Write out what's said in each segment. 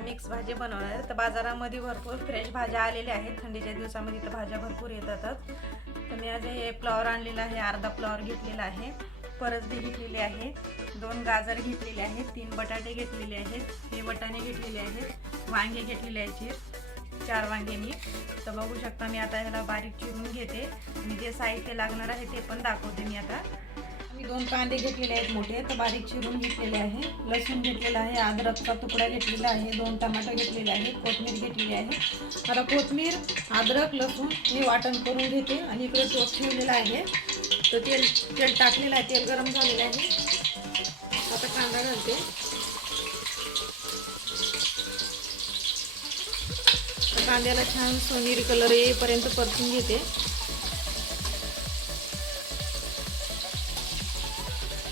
Mix भाजी बनवणार आहे। तर बाजारामध्ये भरपूर फ्रेश भाज्या आलेल्या आहेत, थंडीच्या दिवसामध्ये तर भाज्या भरपूर येतातच। तर मी आज हे फ्लॉवर आणलेला आहे, अर्धा फ्लॉवर घेतलेला आहे, परसबी घेतलेली आहे, 2 गाजर घेतलेले आहेत, 3 बटाटे घेतलेले आहेत, हे वाटाणे घेतलेले आहेत, वांगे घेतलेले आहेत, 4 वांगे मी। तर बघू शकता मी आता ह्याला बारीक चिरून घेते आणि जे साहित्य लागणार आहे ते पण दाखवते मी आता। मी 2 कांदे घेतलेले आहेत मोठे, तर बारीक चिरून घेतलेले आहे, लसूण घेतलेला आहे, अद्रकचा तुकडा घेतलेला आहे, 2 टमाटर घेतलेले आहेत, कोथिंबीर घेतलेली आहे। आता कोथिंबीर, अद्रक, लसूण हे वाटण करून घेते आणि इकडे टोप ठेवलेला आहे। तर तेल टाकलेलं आहे, तेल गरम झालेलं आहे। आता कांदा घालते, कांद्याला छान सोनेरी कलर येईपर्यंत परतून घेते।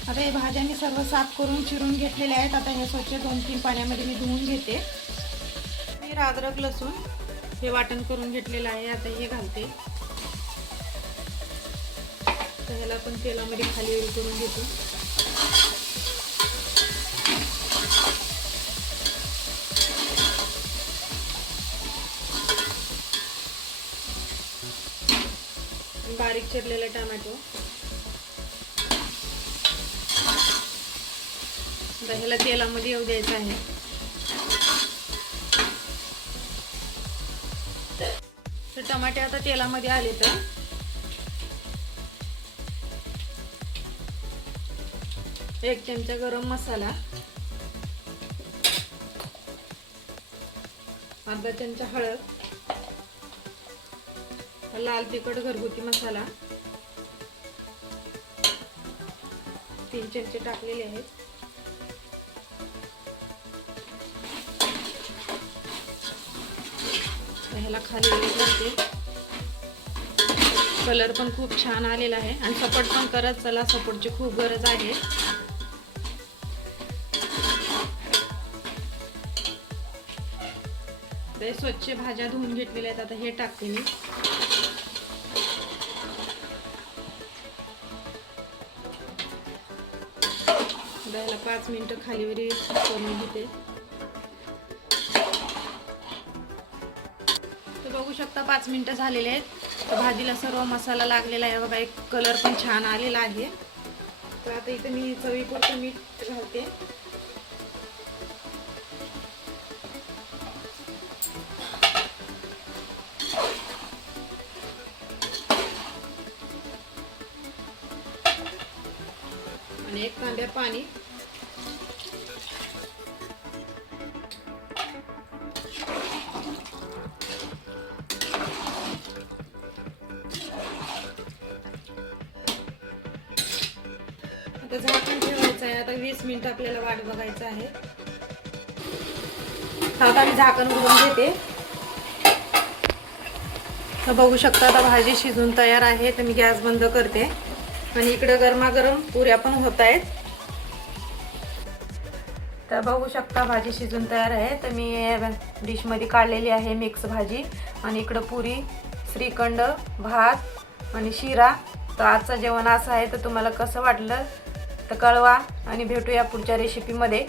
आता हे भाज्या मी सर्व साफ करून चिरून घेतलेल्या आहेत। आता हे स्वच्छ 2-3 पाण्यामध्ये मी धुवून घेते। मी अद्रक लसूण हे वाटण करून घेतलेलं आहे, आता हे घालते। तर ह्याला पण तेलामध्ये खाली वर करून घेते। बारीक चिरलेला टोमॅटो, ह्याला तेलामध्ये येऊ द्यायचं आहे। तर टमाटे आता तेलामध्ये आले तर एक चमचा गरम मसाला, अर्धा चमचा हळद, लाल तिखट घरगुती मसाला 3 चमचे टाकलेले आहेत। ह्याला खाली घालते। कलर पण खूप छान आलेला आहे आणि सपोर्ट पण करत चला, सपोर्टची खूप गरज आहे। ते स्वच्छ भाज्या धुवून घेतलेल्या आहेत, आता हे टाकते मी। याला 5 मिनिटं खालीवर करून घेते। तर बघू शकता 5 मिनिटं झालेले आहेत। तर भाजीला सर्व मसाला लागलेला आहे बघा, एक कलर पण छान आलेला आहे। तर आता इथे मी चवीपुरतं मीठ घालते। आणि 1 तांब्या पाणी। आता झाकण ठेवायचं आहे, आता 20 मिनिटं आपल्याला वाट बघायचं आहे। आता मी झाकण उघडून घेते। तर बघू शकता आता भाजी शिजून तयार आहे। तर मी गॅस बंद करते आणि इकडे गरमागरम पुऱ्या पण होत आहेत। तर बघू शकता भाजी शिजून तयार आहे। तर मी डिश मध्ये काढलेली आहे मिक्स भाजी आणि इकडे पुरी, श्रीखंड, भात आणि शिरा। तर आजचं जेवण असं आहे। तर तुम्हाला कसं वाटलं तर कळवा आणि भेटूया पुढच्या रेसिपीमध्ये।